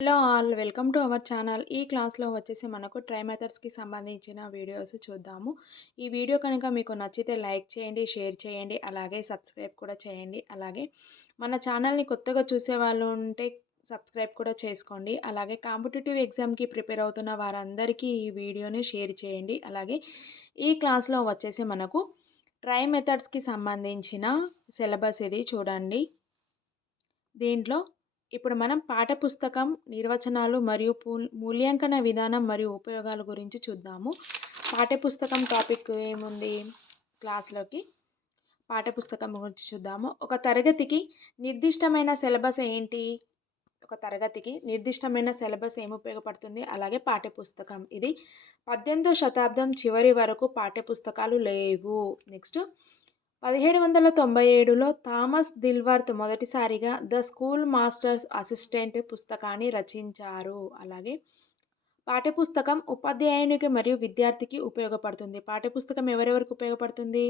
Hello all welcome to our channel. ఈ క్లాస్లో వచ్చేసి మనకు ట్రై మెథడ్స్కి సంబంధించిన వీడియోస్ చూద్దాము. ఈ వీడియో కనుక మీకు నచ్చితే లైక్ చేయండి షేర్ చేయండి అలాగే సబ్స్క్రైబ్ కూడా చేయండి. అలాగే మన ఛానల్ని కొత్తగా చూసే వాళ్ళు ఉంటే సబ్స్క్రైబ్ కూడా చేసుకోండి. అలాగే కాంపిటేటివ్ ఎగ్జామ్కి ప్రిపేర్ అవుతున్న వారందరికీ ఈ వీడియోని షేర్ చేయండి. అలాగే ఈ క్లాస్లో వచ్చేసి మనకు ట్రై మెథడ్స్కి సంబంధించిన సిలబస్ ఇది చూడండి. దీంట్లో ఇప్పుడు మనం పాఠపుస్తకం నిర్వచనాలు మరియు మూల్యాంకన విధానం మరియు ఉపయోగాల గురించి చూద్దాము. పాఠ్యపుస్తకం టాపిక్ ఏముంది? క్లాస్లోకి పాఠ్యపుస్తకం గురించి చూద్దాము. ఒక తరగతికి నిర్దిష్టమైన సిలబస్ ఏంటి? ఒక తరగతికి నిర్దిష్టమైన సిలబస్ ఏమి ఉపయోగపడుతుంది? అలాగే పాఠ్యపుస్తకం ఇది పద్దెనిమిదో శతాబ్దం చివరి వరకు పాఠ్యపుస్తకాలు లేవు. నెక్స్ట్ పదిహేడు వందల తొంభై ఏడులో థామస్ దిల్వర్త్ మొదటిసారిగా ద స్కూల్ మాస్టర్స్ అసిస్టెంట్ పుస్తకాన్ని రచించారు. అలాగే పాఠ్యపుస్తకం ఉపాధ్యాయునికి మరియు విద్యార్థికి ఉపయోగపడుతుంది. పాఠ్యపుస్తకం ఎవరెవరికి ఉపయోగపడుతుంది?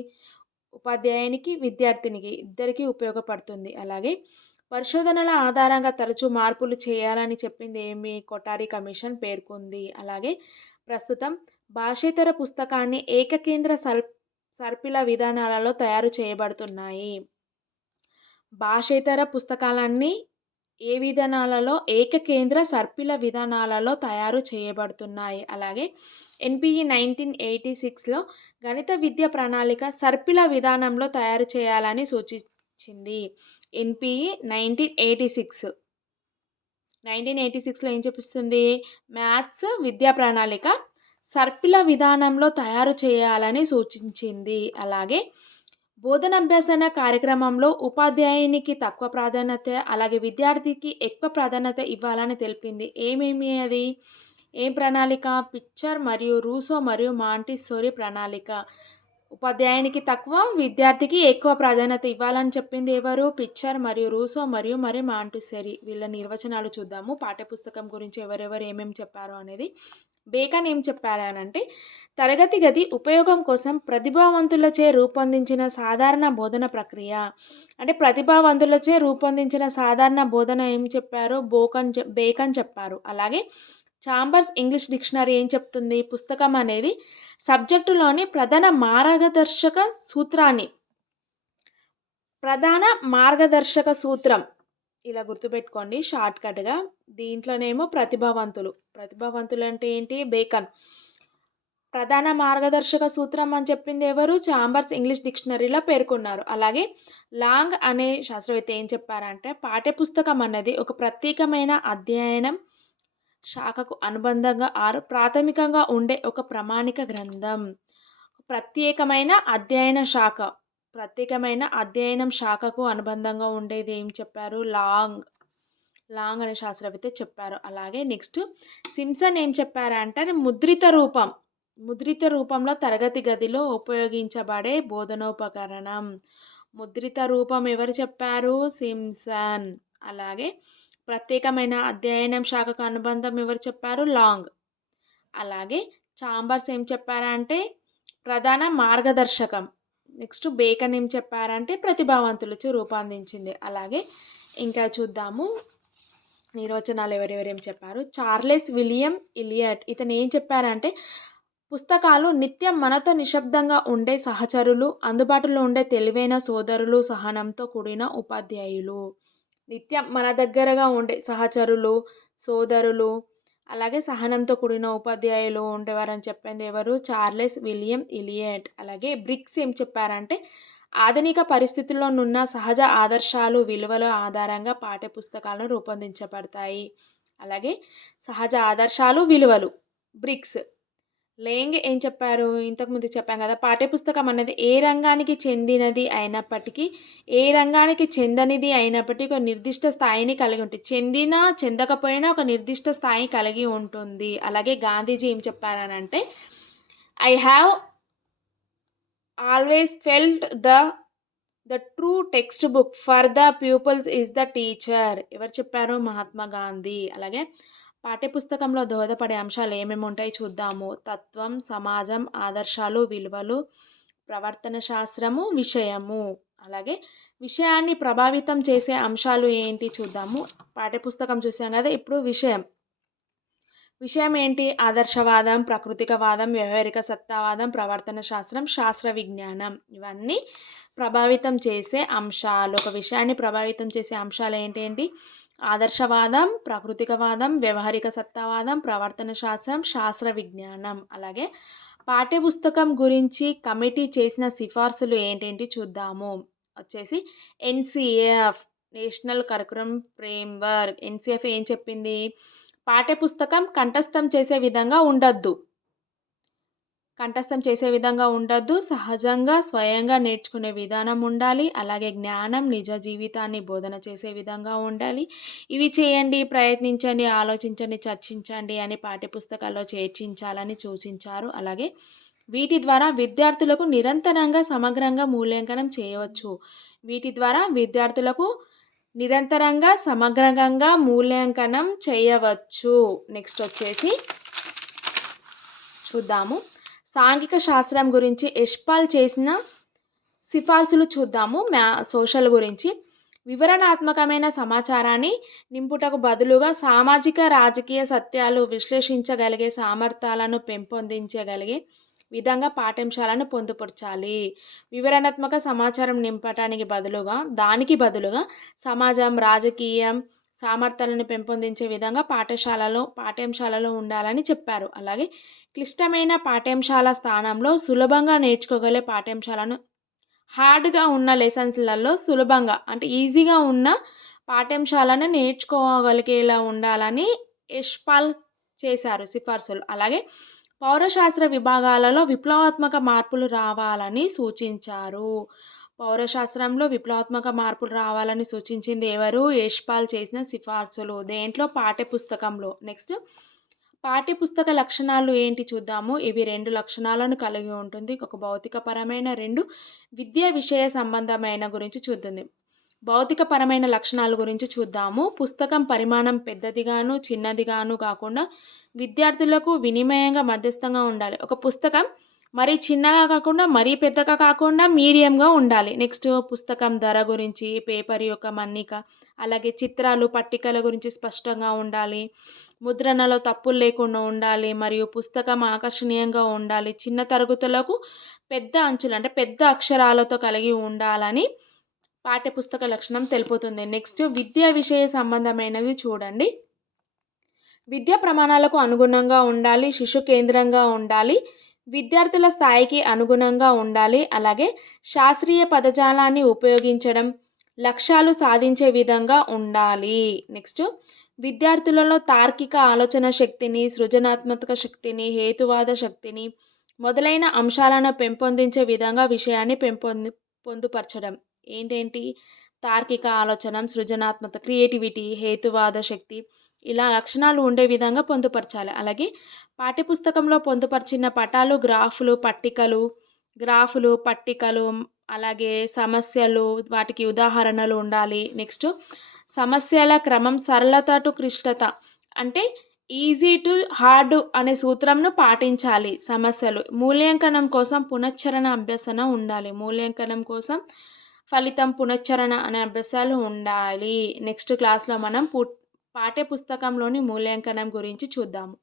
ఉపాధ్యాయునికి విద్యార్థినికి ఇద్దరికీ ఉపయోగపడుతుంది. అలాగే పరిశోధనల ఆధారంగా తరచూ మార్పులు చేయాలని చెప్పింది ఏమి? కొటారి కమిషన్ పేర్కొంది. అలాగే ప్రస్తుతం భాషేతర పుస్తకాన్ని ఏకకేంద్ర సల్ సర్పిల విధానాలలో తయారు చేయబడుతున్నాయి. భాషేతర పుస్తకాలన్నీ ఏ విధానాలలో ఏకకేంద్ర సర్పిల విధానాలలో తయారు చేయబడుతున్నాయి. అలాగే ఎన్పిఈ నైన్టీన్ ఎయిటీ సిక్స్లో గణిత విద్య ప్రణాళిక సర్పిల విధానంలో తయారు చేయాలని సూచించింది. NPE nineteen eighty six. Nineteen eighty సిక్స్లో ఏం చూపిస్తుంది? మ్యాథ్స్ విద్యా ప్రణాళిక సర్పిల విధానంలో తయారు చేయాలని సూచించింది. అలాగే బోధనాభ్యాసన కార్యక్రమంలో ఉపాధ్యాయునికి తక్కువ ప్రాధాన్యత అలాగే విద్యార్థికి ఎక్కువ ప్రాధాన్యత ఇవ్వాలని తెలిపింది. ఏమేమి అది? ఏం ప్రణాళిక? పిక్చర్ మరియు రూసో మరియు మాంటిసోరీ ప్రణాళిక. ఉపాధ్యాయునికి తక్కువ విద్యార్థికి ఎక్కువ ప్రాధాన్యత ఇవ్వాలని చెప్పింది ఎవరు? పిక్చర్ మరియు రూసో మరియు మరి మాంటిసోరి. వీళ్ళ నిర్వచనాలు చూద్దాము. పాఠ్యపుస్తకం గురించి ఎవరెవరు ఏమేమి చెప్పారు అనేది బేకన్ ఏం చెప్పారనంటే తరగతి గది ఉపయోగం కోసం ప్రతిభావంతులచే రూపొందించిన సాధారణ బోధన ప్రక్రియ. అంటే ప్రతిభావంతులచే రూపొందించిన సాధారణ బోధన ఏం చెప్పారు? బోకన్ బేకన్ చెప్పారు. అలాగే చాంబర్స్ ఇంగ్లీష్ డిక్షనరీ ఏం చెప్తుంది? పుస్తకం అనేది సబ్జెక్టులోని ప్రధాన మార్గదర్శక సూత్రాన్ని ప్రధాన మార్గదర్శక సూత్రం ఇలా గుర్తుపెట్టుకోండి షార్ట్కట్గా. దీంట్లోనేమో ప్రతిభావంతులు. ప్రతిభావంతులు అంటే ఏంటి? బేకన్. ప్రధాన మార్గదర్శక సూత్రం అని చెప్పింది ఎవరు? చాంబర్స్ ఇంగ్లీష్ డిక్షనరీలో పేర్కొన్నారు. అలాగే లాంగ్ అనే శాస్త్రవేత్త ఏం చెప్పారంటే పాఠ్యపుస్తకం అన్నది ఒక ప్రత్యేకమైన అధ్యయనం శాఖకు అనుబంధంగా ఆరు ప్రాథమికంగా ఉండే ఒక ప్రామాణిక గ్రంథం. ప్రత్యేకమైన అధ్యయన శాఖ. ప్రత్యేకమైన అధ్యయనం శాఖకు అనుబంధంగా ఉండేది ఏం చెప్పారు? లాంగ్ లాంగ్ అనే శాస్త్రవేత్త చెప్పారు. అలాగే నెక్స్ట్ సిమ్సన్ ఏం చెప్పారంటే ముద్రిత రూపం ముద్రిత రూపంలో తరగతి గదిలో ఉపయోగించబడే బోధనోపకరణం. ముద్రిత రూపం ఎవరు చెప్పారు? సిమ్సన్ అలాగే ప్రత్యేకమైన అధ్యయనం శాఖకు అనుబంధం ఎవరు చెప్పారు? లాంగ్. అలాగే చాంబర్స్ ఏం చెప్పారంటే ప్రధాన మార్గదర్శకం. నెక్స్ట్ బేకన్ ఏం చెప్పారంటే ప్రతిభావంతులచే రూపొందించింది. అలాగే ఇంకా చూద్దాము. నిర్వచనాలు ఎవరెవరేం చెప్పారు? Charles William Elliot. ఇతను ఏం చెప్పారంటే పుస్తకాలు నిత్యం మనతో నిశ్శబ్దంగా ఉండే సహచరులు అందుబాటులో ఉండే తెలివైన సోదరులు సహనంతో కూడిన ఉపాధ్యాయులు. నిత్యం మన దగ్గరగా ఉండే సహచరులు సోదరులు అలాగే సహనంతో కూడిన ఉపాధ్యాయులు ఉండేవారని చెప్పింది ఎవరు? Charles William Elliot. అలాగే బ్రిక్స్ ఏం చెప్పారంటే ఆధునిక పరిస్థితుల్లోనున్న సహజ ఆదర్శాలు విలువల ఆధారంగా పాఠ్యపుస్తకాలను రూపొందించబడతాయి. అలాగే సహజ ఆదర్శాలు విలువలు. బ్రిక్స్ లేంగ్ ఏం చెప్పారు? ఇంతకుముందు చెప్పాం కదా! పాఠ్యపుస్తకం అనేది ఏ రంగానికి చెందినది అయినప్పటికీ ఏ రంగానికి చెందనిది అయినప్పటికీ ఒక నిర్దిష్ట స్థాయిని కలిగి ఉంటుంది. చెందిన చెందకపోయినా ఒక నిర్దిష్ట స్థాయి కలిగి ఉంటుంది. అలాగే గాంధీజీ ఏం చెప్పారనంటే I have always felt the the true text book for the peoples is the teacher. ఎవరు చెప్పారు? మహాత్మా గాంధీ. అలాగే పాఠ్యపుస్తకంలో దోహదపడే అంశాలు ఏమేమి ఉంటాయి చూద్దాము. తత్వం సమాజం ఆదర్శాలు విలువలు ప్రవర్తన శాస్త్రము విషయము. అలాగే విషయాన్ని ప్రభావితం చేసే అంశాలు ఏంటి చూద్దాము. పాఠ్యపుస్తకం చూసాం కదా ఇప్పుడు విషయం. విషయం ఏంటి? ఆదర్శవాదం ప్రకృతికవాదం వ్యవహారిక సత్తావాదం ప్రవర్తన శాస్త్రం శాస్త్ర విజ్ఞానం. ఇవన్నీ ప్రభావితం చేసే అంశాలు. ఒక విషయాన్ని ప్రభావితం చేసే అంశాలు ఏంటి? ఆదర్శవాదం ప్రాకృతికవాదం వ్యవహారిక సత్తావాదం ప్రవర్తన శాస్త్రం శాస్త్ర విజ్ఞానం. అలాగే పాఠ్యపుస్తకం గురించి కమిటీ చేసిన సిఫార్సులు ఏంటేంటి చూద్దాము. వచ్చేసి NCF national curriculum framework. NCF ఏం చెప్పింది? పాఠ్యపుస్తకం కంఠస్థం చేసే విధంగా ఉండద్దు. కంఠస్థం చేసే విధంగా ఉండద్దు. సహజంగా స్వయంగా నేర్చుకునే విధానం ఉండాలి. అలాగే జ్ఞానం నిజ జీవితాన్ని బోధన చేసే విధంగా ఉండాలి. ఇవి చేయండి ప్రయత్నించండి ఆలోచించండి చర్చించండి అని పాఠ్యపుస్తకాల్లో చేర్చించాలని సూచించారు. అలాగే వీటి ద్వారా విద్యార్థులకు నిరంతరంగా సమగ్రంగా మూల్యాంకనం చేయవచ్చు. వీటి ద్వారా విద్యార్థులకు నిరంతరంగా సమగ్రంగా మూల్యాంకనం చేయవచ్చు. నెక్స్ట్ వచ్చేసి చూద్దాము. సాంఘిక శాస్త్రం గురించి యశ్పాల్ చేసిన సిఫార్సులు చూద్దాము మ్యా సోషల్ గురించి. వివరణాత్మకమైన సమాచారాన్ని నింపుటకు బదులుగా సామాజిక రాజకీయ సత్యాలు విశ్లేషించగలిగే సామర్థ్యాలను పెంపొందించగలిగే విధంగా పాఠ్యాంశాలను పొందుపరచాలి. వివరణాత్మక సమాచారం నింపటానికి బదులుగా దానికి బదులుగా సమాజం రాజకీయం సామర్థ్యాలను పెంపొందించే విధంగా పాఠశాలలో పాఠ్యాంశాలలో ఉండాలని చెప్పారు. అలాగే క్లిష్టమైన పాఠ్యాంశాల స్థానంలో సులభంగా నేర్చుకోగలే పాఠ్యాంశాలను. హార్డ్గా ఉన్న లెసన్స్లలో సులభంగా అంటే ఈజీగా ఉన్న పాఠ్యాంశాలను నేర్చుకోగలిగేలా ఉండాలని యష్పాల్ చేశారు సిఫార్సులు. అలాగే పౌరశాస్త్ర విభాగాలలో విప్లవాత్మక మార్పులు రావాలని సూచించారు. పౌరశాస్త్రంలో విప్లవాత్మక మార్పులు రావాలని సూచించింది ఎవరు? యష్పాల్ చేసిన సిఫార్సులు. దేంట్లో? పాఠ్యపుస్తకంలో. నెక్స్ట్. పాఠ్యపుస్తక లక్షణాలు ఏంటి చూద్దాము. ఇవి రెండు లక్షణాలను కలిగి ఉంటుంది. ఒక భౌతికపరమైన రెండు విద్యా విషయ సంబంధమైన గురించి చూద్దాం భౌతికపరమైన లక్షణాల గురించి చూద్దాము. పుస్తకం పరిమాణం పెద్దదిగాను చిన్నదిగాను కాకుండా విద్యార్థులకు వినిమయంగా మధ్యస్థంగా ఉండాలి. ఒక పుస్తకం మరీ చిన్నగా కాకుండా మరీ పెద్దగా కాకుండా మీడియంగా ఉండాలి. నెక్స్ట్ పుస్తకం ధర గురించి పేపర్ యొక్క మన్నిక అలాగే చిత్రాలు పట్టికల గురించి స్పష్టంగా ఉండాలి. ముద్రణలో తప్పులు లేకుండా ఉండాలి మరియు పుస్తకం ఆకర్షణీయంగా ఉండాలి. చిన్న తరగతులకు పెద్ద అంచులు అంటే పెద్ద అక్షరాలతో కలిగి ఉండాలని పాఠ్యపుస్తక లక్షణం తెలుపుతుంది. నెక్స్ట్ విద్యా విషయ సంబంధమైనవి చూడండి. విద్యా ప్రమాణాలకు అనుగుణంగా ఉండాలి శిశు కేంద్రంగా ఉండాలి విద్యార్థుల స్థాయికి అనుగుణంగా ఉండాలి. అలాగే శాస్త్రీయ పదజాలాన్ని ఉపయోగించడం లక్ష్యాలు సాధించే విధంగా ఉండాలి. నెక్స్ట్ విద్యార్థులలో తార్కిక ఆలోచన శక్తిని సృజనాత్మక శక్తిని హేతువాద శక్తిని మొదలైన అంశాలను పెంపొందించే విధంగా విషయాన్ని పెంపొంది పొందుపరచడం. ఏంటేంటి? తార్కిక ఆలోచన సృజనాత్మక క్రియేటివిటీ హేతువాద శక్తి ఇలా లక్షణాలు ఉండే విధంగా పొందుపరచాలి. అలాగే పాఠ్యపుస్తకంలో పొందుపరిచిన పటాలు గ్రాఫులు పట్టికలు గ్రాఫులు పట్టికలు అలాగే సమస్యలు వాటికి ఉదాహరణలు ఉండాలి. నెక్స్ట్ సమస్యల క్రమం సరళత టు క్లిష్టత. అంటే ఈజీ టు హార్డ్ అనే సూత్రంను పాటించాలి సమస్యలు. మూల్యాంకనం కోసం పునశ్చరణ అభ్యసన ఉండాలి. మూల్యాంకనం కోసం ఫలితం పునశ్చరణ అనే అభ్యాసాలు ఉండాలి. నెక్స్ట్ క్లాస్లో మనం పు పాఠ్యపుస్తకంలోని మూల్యాంకనం గురించి చూద్దాము.